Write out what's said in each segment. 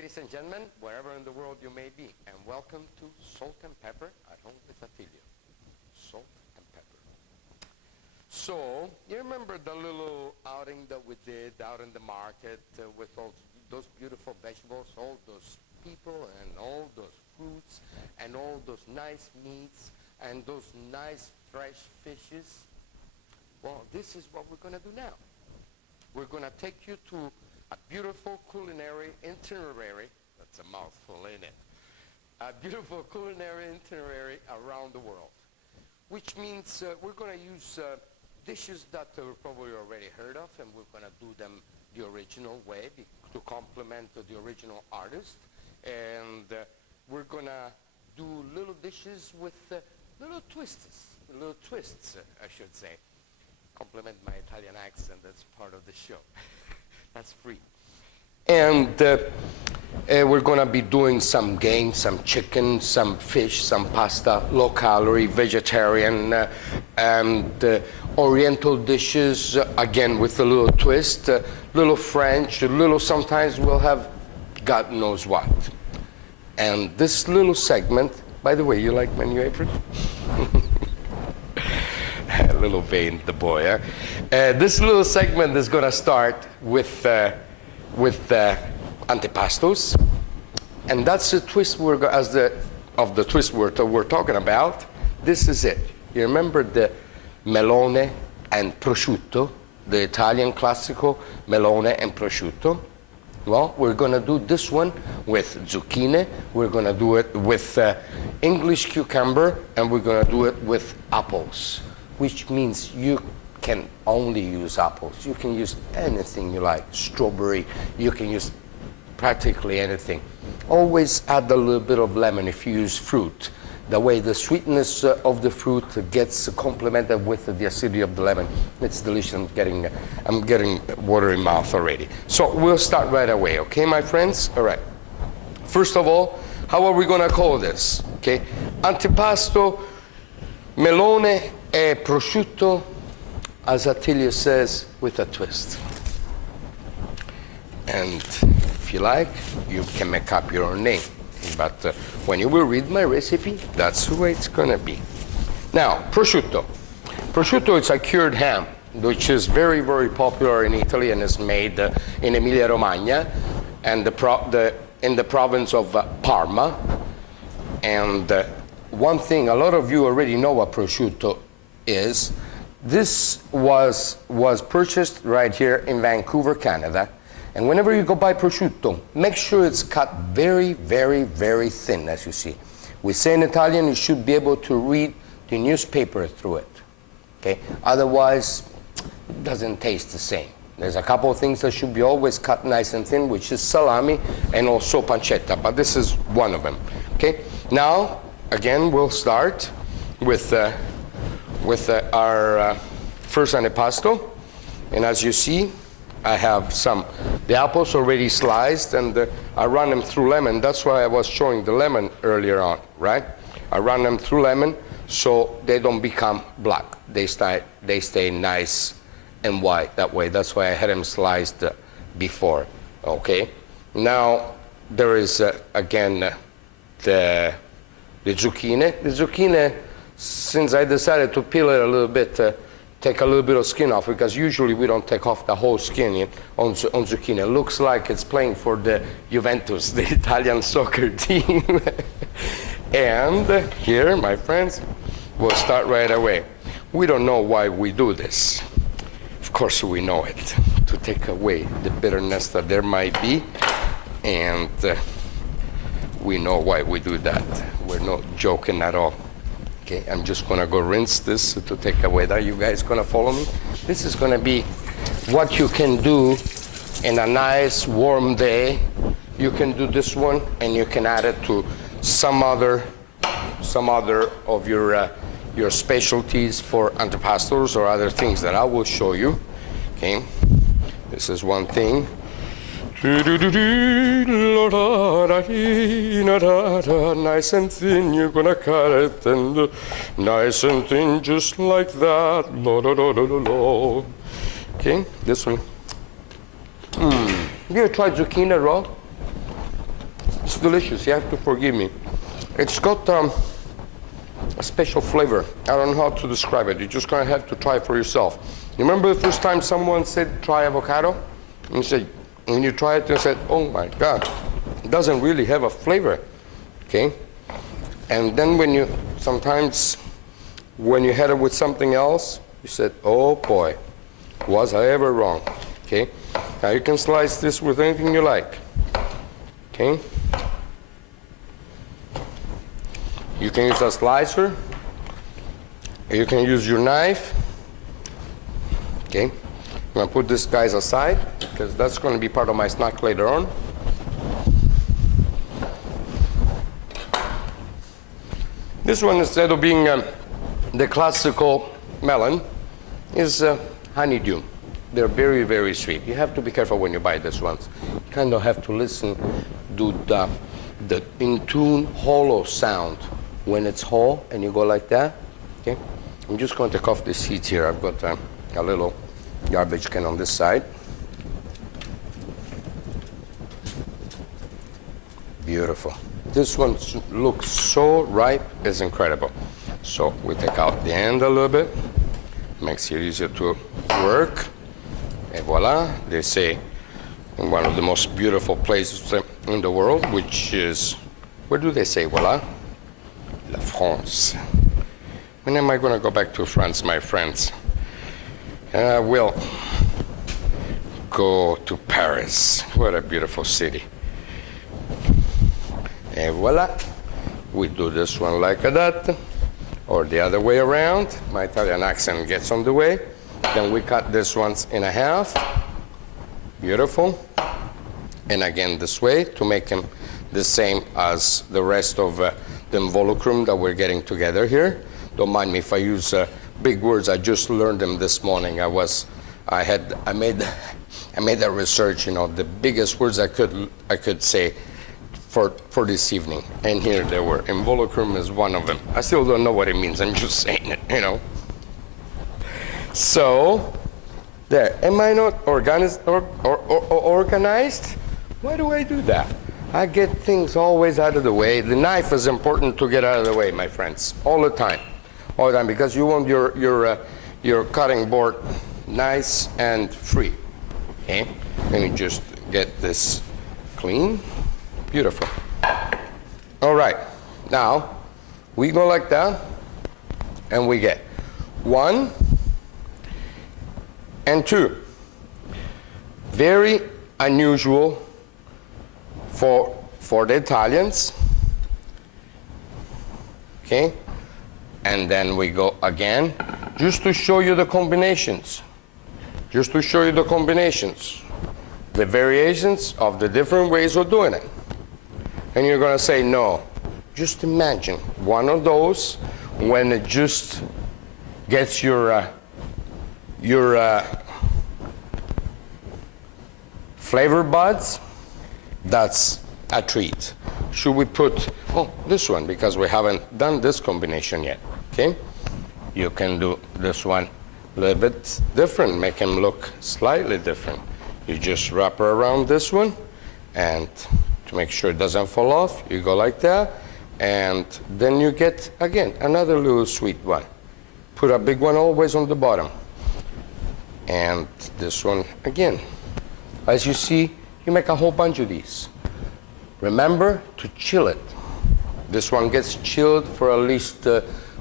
ladies and gentlemen, wherever in the world you may be, and welcome to Salt and Pepper at Home with Attilio. Salt and pepper. So, you remember the little outing that we did out in the market with all those beautiful vegetables, all those people and all those fruits and all those nice meats and those nice fresh fishes? Well, this is what we're going to do now. We're going to take you to a beautiful culinary itinerary. That's a mouthful, ain't it? A beautiful culinary itinerary around the world, which means we're going to use dishes that you've probably already heard of, and we're going to do them the original way to complement the original artist. And we're going to do little dishes with little twists, I should say. Compliment my Italian accent, that's part of the show. That's free. And we're going to be doing some game, some chicken, some fish, some pasta, low calorie, vegetarian, and oriental dishes, again with a little twist, little French, a little little we'll have God knows what. And this little segment, by the way, you like my new apron? A little vain, the boy, huh? This little segment is going to start with antipastos, and that's the twist of the twist we're talking about. This is it. You remember the melone and prosciutto, the Italian classical melone and prosciutto? Well, we're going to do this one with zucchini, we're going to do it with English cucumber, and we're going to do it with apples, which means you can only use apples. You can use anything you like, strawberry, you can use practically anything. Always add a little bit of lemon if you use fruit. The way the sweetness of the fruit gets complemented with the acidity of the lemon. It's delicious. I'm getting watery mouth already. So we'll start right away, okay, my friends? All right. First of all, how are we going to call this? Okay, antipasto, melone e prosciutto, as Attilio says, with a twist. And if you like, you can make up your own name. But when you will read my recipe, that's the way it's going to be. Now, prosciutto. Prosciutto is a cured ham, which is very, very popular in Italy and is made in Emilia-Romagna and in the province of Parma. And one thing, a lot of you already know what prosciutto is. This was purchased right here in Vancouver, Canada. And whenever you go buy prosciutto, make sure it's cut very, very, very thin, as you see. We say in Italian, you should be able to read the newspaper through it. Okay? Otherwise, it doesn't taste the same. There's a couple of things that should be always cut nice and thin, which is salami and also pancetta, but this is one of them. Okay? Now, again, we'll start with our first antipasto. And as you see, I have the apples already sliced, and I run them through lemon. That's why I was showing the lemon earlier on, right? I run them through lemon so they don't become black. They stay nice and white that way. That's why I had them sliced before, okay? Now, there is, again, the zucchini. The zucchini, since I decided to peel it a little bit, take a little bit of skin off, because usually we don't take off the whole skin on zucchini. It looks like it's playing for the Juventus, the Italian soccer team. And here, my friends, we'll start right away. We don't know why we do this. Of course we know it, to take away the bitterness that there might be, and we know why we do that. We're not joking at all. Okay, I'm just going to go rinse this to take away that. You guys going to follow me? This is going to be what you can do in a nice warm day. You can do this one, and you can add it to some other of your specialties for antipastos or other things that I will show you. Okay, this is one thing. Nice and thin, you're gonna cut it, and nice and thin, just like that. Okay, this one. Have you ever tried zucchini raw? It's delicious. You have to forgive me. It's got a special flavor. I don't know how to describe it. You're just going to have to try it for yourself. You remember the first time someone said, try avocado? And you said, when you try it, you said, oh my God, it doesn't really have a flavor, okay? And then sometimes when you had it with something else, you said, oh boy, was I ever wrong, okay? Now you can slice this with anything you like, okay? You can use a slicer, or you can use your knife, okay? I'm gonna put this guys aside, because that's gonna be part of my snack later on. This one, instead of being the classical melon, is honeydew. They're very, very sweet. You have to be careful when you buy this ones. You kind of have to listen to the in-tune hollow sound when it's whole, and you go like that, okay? I'm just going to take off the seeds here. I've got a little garbage can on this side. Beautiful. This one looks so ripe, it's incredible. So we take out the end a little bit, makes it easier to work. And voila, they say in one of the most beautiful places in the world, which is, where do they say voila? La France. When am I going to go back to France, my friends? I will go to Paris. What a beautiful city. And voila, we do this one like that, or the other way around. My Italian accent gets on the way. Then we cut this ones in a half. Beautiful. And again this way to make them the same as the rest of the involucrum that we're getting together here. Don't mind me if I use big words. I just learned them this morning. I made that research. You know, the biggest words I could say for this evening, and here they were. Involucrum is one of them. I still don't know what it means. I'm just saying it, you know. So, there. Am I not organized? Organized? Why do I do that? I get things always out of the way. The knife is important to get out of the way, my friends, all the time, because you want your cutting board nice and free. Okay, let me just get this clean. Beautiful. All right, now we go like that, and we get 1 and 2. Very unusual for the Italians. Okay, and then we go again, just to show you the combinations. Just to show you the combinations, the variations of the different ways of doing it. And you're going to say, no, just imagine one of those when it just gets your flavor buds, that's a treat. Should we put, this one, because we haven't done this combination yet, okay? You can do this one a little bit different, make them look slightly different. You just wrap her around this one, and to make sure it doesn't fall off, you go like that, and then you get, again, another little sweet one. Put a big one always on the bottom. And this one again. As you see, you make a whole bunch of these. Remember to chill it. This one gets chilled for at least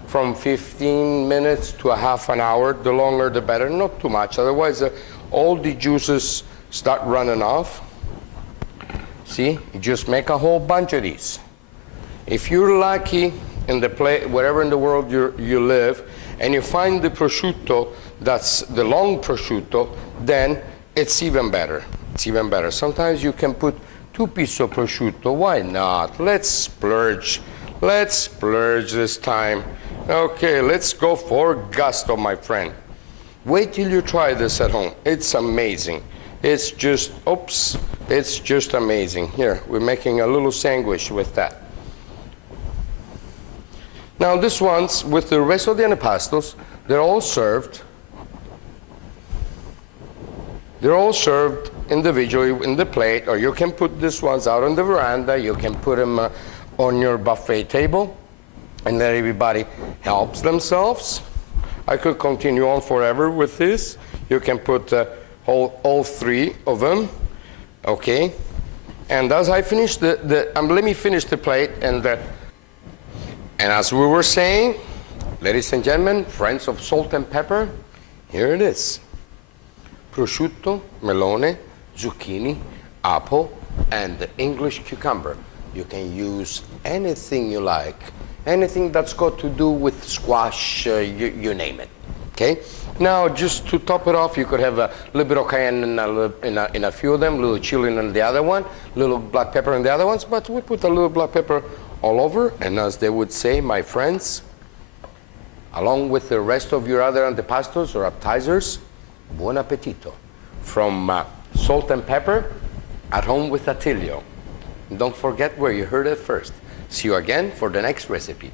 from 15 minutes to a half an hour. The longer, the better. Not too much, otherwise all the juices start running off. See, you just make a whole bunch of these. If you're lucky in the wherever in the world you live, and you find the prosciutto that's the long prosciutto, then it's even better. It's even better. Sometimes you can put 2 pieces of prosciutto. Why not? Let's splurge. Let's splurge this time. Okay, let's go for gusto, my friend. Wait till you try this at home. It's amazing. It's just, it's just amazing. Here, we're making a little sandwich with that. Now, this one's with the rest of the antipastos, they're all served individually in the plate, or you can put these ones out on the veranda. You can put them on your buffet table and let everybody help themselves. I could continue on forever with this. You can put all three of them, okay? And as I finish let me finish the plate, and as we were saying, ladies and gentlemen, friends of salt and pepper, here it is. Prosciutto, melone, zucchini, apple, and the English cucumber. You can use anything you like, anything that's got to do with squash, you name it, okay? Now, just to top it off, you could have a little bit of cayenne in a few of them, a little chili in the other one, a little black pepper in the other ones, but we put a little black pepper all over, and as they would say, my friends, along with the rest of your other antipastos or appetizers, buon appetito. From Salt and Pepper, at home with Attilio. Don't forget where you heard it first. See you again for the next recipe.